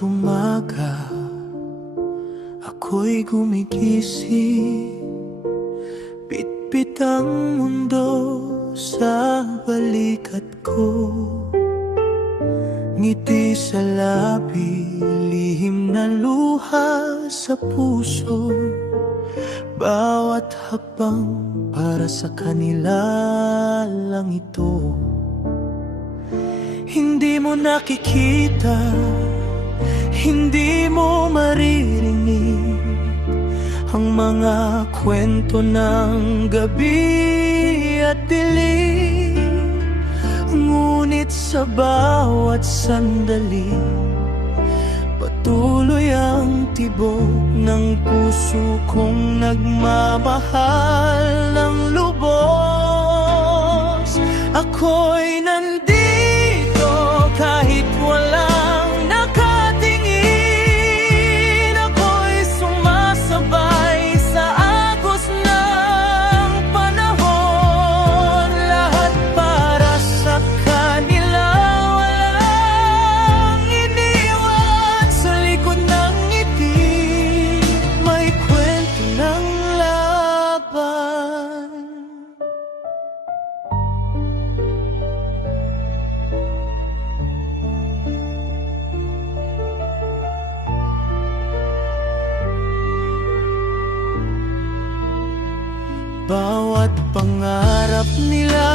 umaga, ako'y gumigising. Bitbit ang mundo sa balikat ko. Ngiti sa labi, lihim na luha sa puso. Bawat hakbang para sa kanila lang ito. Hindi mo nakikita, hindi mo maririnig ang mga kwento ng gabi at dilim. Ngunit sa bawat sandali, patuloy ang tibok ng puso kong nagmamahal ng lubos. Ako'y nandito kahit walang nakatingin. Ako'y sumasabay sa agos ng panahon. Lahat para sa kanila, walang iniwan sa likod ng ngiti. May kwento ng laban. Bawat pangarap nila,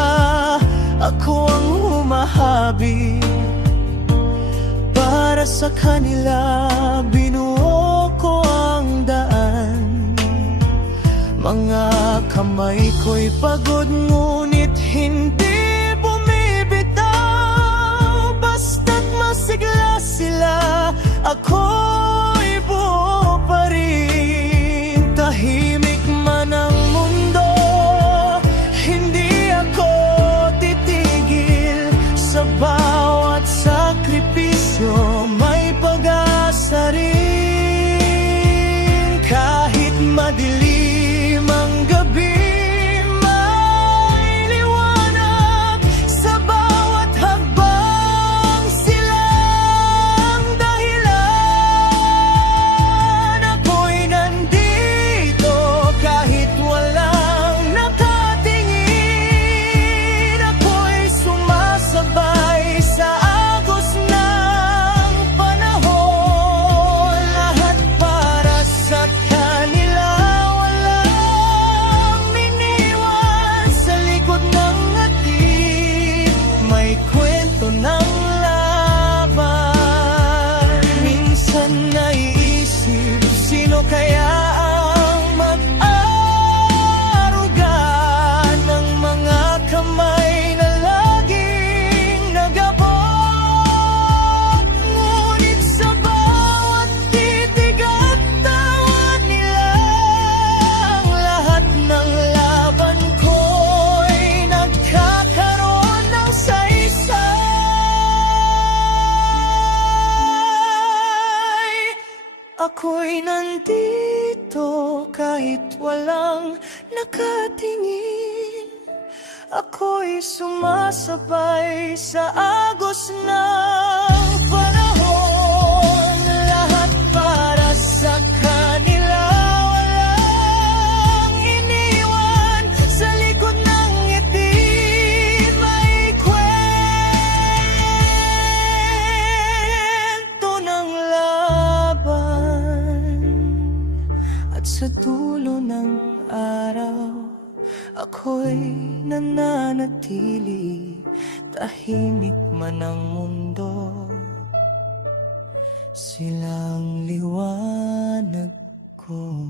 ako ang humahabi. Para sa kanila, binuo ko ang daan. Mga kamay ko'y pagod, ngunit hindi bumibitaw. Basta't masigla sila, ako'y buo pa rin. Tahimik man ang mundo, hindi ako titigil. Sa bawat sakripisyo, may pag-asa rin. Kahit madilim ang gabi, may liwanag. Sa bawat hakbang, silang dahilan. Ako'y nandito kahit walang nakatingin. Ako'y sumasabay sa agos ng panahon. Lahat para sa kanila, walang iniwan sa likod ng ngati. May kwento ng laban. Minsan naiisip, sino kaya ang mag-aaruga ng mga kamay na laging nag-abot. Ngunit sa bawat titig at tawa nilang, lahat ng laban ko'y nagkakaroon ng saysay. Ako'y nandito kahit walang nakatingin. Ako'y sumasabay sa agos ng panahon. Lahat para sa kanila, walang iniwan sa likod ng ngiti. May kwento ng laban. At sa dulo ng araw, ako'y nananatili. Tahimik man ang mundo, silang liwanag ko.